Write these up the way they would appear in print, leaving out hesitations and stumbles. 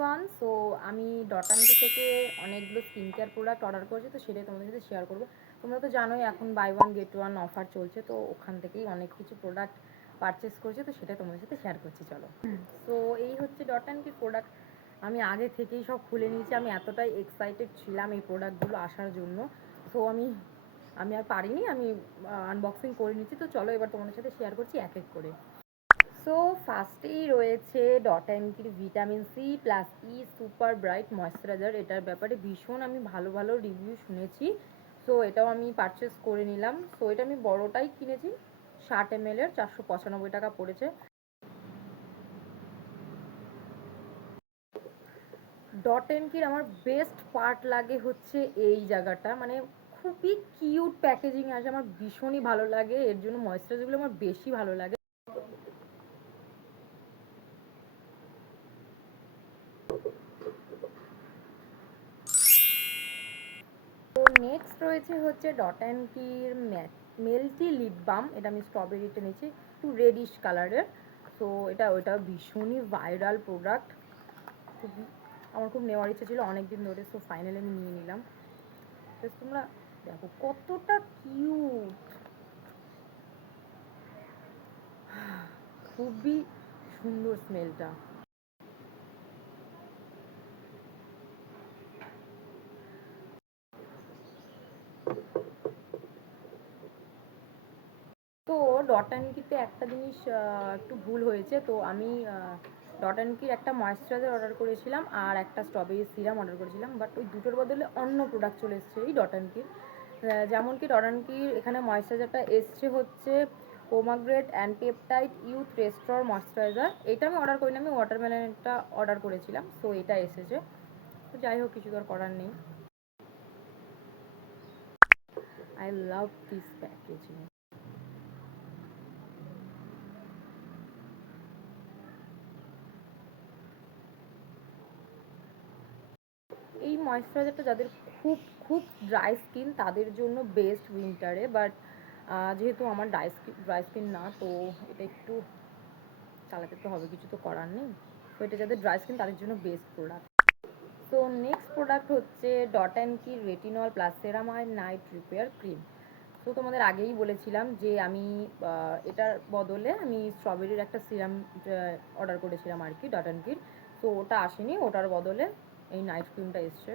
Everyone. So আমি ডটানকি থেকে অনেকগুলো স্কিন কেয়ার প্রোডাক্ট অর্ডার করেছি, তো সেটাই তোমাদের সাথে শেয়ার করবো। তোমরা তো জানোই এখন buy one get one offer চলছে, তো ওখান থেকেই অনেক কিছু প্রোডাক্ট পারচেস করেছি, তো সেটাই তোমাদের সাথে শেয়ার করছি। চলো। সো এই হচ্ছে ডটানকির প্রোডাক্ট। আমি আগে থেকেই সব খুলে নিয়েছি, আমি এতটাই এক্সাইটেড ছিলাম এই প্রোডাক্টগুলো আসার জন্য। সো আমি আর পারিনি, আমি আনবক্সিং করে নিচ্ছি। তো চলো এবার তোমাদের সাথে শেয়ার করছি এক এক করে। সো ফার্স্টেই রয়েছে ডটানকির vitamin C plus E super bright moisturiser. এটার ব্যাপারে ভীষণ আমি ভালো ভালো রিভিউ শুনেছি, সো এটাও আমি পারচেস করে নিলাম। সো এটা আমি বড়টাই কিনেছি, 60 ml এর, 495 টাকা পড়েছে। ডটানকির আমার বেস্ট পার্ট লাগে হচ্ছে এই জায়গাটা, মানে খুবই কিউট প্যাকেজিং আছে, আমার ভীষণই ভালো লাগে। এর জন্য ময়েশ্চারাইজারগুলো আমার বেশি ভালো লাগে। তো নেক্সট রয়েছে হচ্ছে ডটানকির মেল্টি লিপ বাম। এটা আমি স্ট্রবেরিতে নিয়েছি, একটু রেডিশ কালারের। সো ওটা ভীষণই ভাইরাল প্রোডাক্ট, খুবই আমার খুব নেওয়ার ইচ্ছে ছিল অনেক দিন ধরে। সো ফাইনালি আমি নিয়ে নিলাম। তোমরা দেখো কতটা কিউট, খুবই সুন্দর স্মেলটা। তো ডটানকিতে একটা জিনিস একটু ভুল হয়েছে। তো আমি ডটানকির একটা ময়েশ্চারাইজার অর্ডার করেছিলাম আর একটা স্ট্রবেরি সিরাম অর্ডার করেছিলাম, বাট ওই দুটোর বদলে অন্য প্রোডাক্ট চলে এসছে এই ডটানকির। যেমন কি ডটানকির এখানে ময়েশ্চারাইজারটা এসছে হচ্ছে pomegranate and peptide youth restore moisturiser. এটা আমি অর্ডার করিনি, আমি ওয়াটারমেলনটা অর্ডার করেছিলাম। সো এটা এসেছে, তো যাই হোক কিছু তো আর করার নেই। I love this packaging. এই ময়েশ্চারাইজারটা যাদের খুব খুব ড্রাই স্কিন তাদের জন্য বেস্ট উইন্টারে, বাট যেহেতু আমার ড্রাই স্কিন না, তো এটা একটু চালাতে তো হবে, কিছু তো করার নেই। তো এটা যাদের ড্রাই স্কিন তাদের জন্য বেস্ট প্রোডাক্ট। তো নেক্সট প্রোডাক্ট হচ্ছে Dot and Key retinol plus ceramide night repair cream. তো তোমাদের আগেই বলেছিলাম যে আমি এটার বদলে আমি স্ট্রবেরির একটা সিরাম অর্ডার করেছিলাম আর কি ডটানকির। তো ওটা আসেনি, ওটার বদলে এই নাইট ক্রিমটা এসছে।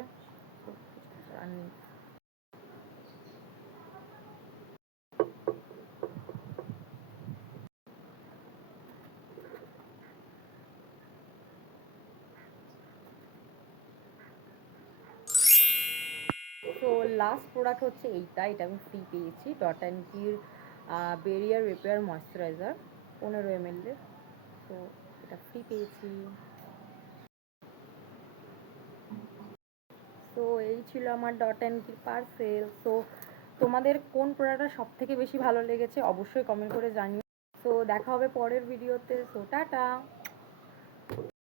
তো লাস্ট প্রোডাক্ট হচ্ছে এটা আমি ফ্রি পেয়েছি, ডটানকির বেরিয়ার রিপেয়ার ময়েশ্চারাইজার 15 ml এর। তো এটা ফ্রি পেয়েছি। তো এই ছিল আমার ডটানকির পার্সেল। তো তোমাদের কোন প্রোডাক্টটা সব থেকে বেশি ভালো লেগেছে অবশ্যই কমেন্ট করে জানিও। তো দেখা হবে পরের ভিডিওতে। So tata.